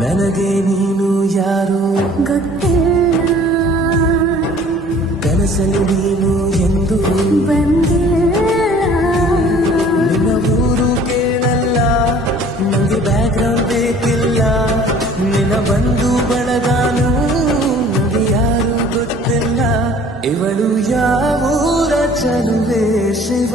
ನನಗೆ ನೀನು ಯಾರು ಗೊತ್ತಿಲ್ಲ, ಕನಸಲ್ಲಿ ನೀನು ಎಂದು ಬಂದಿಲ್ಲ. ನಿನ್ನ ಊರು ಕೇಳಲ್ಲ, ನನಗೆ ಬ್ಯಾಕ್ಗ್ರೌಂಡ್ ಬೇಕಿಲ್ಲ. ನಿನ್ನ ಬಂಧು ಬಳಗಾನು ನನಗೆ ಯಾರು ಗೊತ್ತಿಲ್ಲ. ಇವಳು ಯಾವೂರ ಚಲುವೆ ಶಿವ.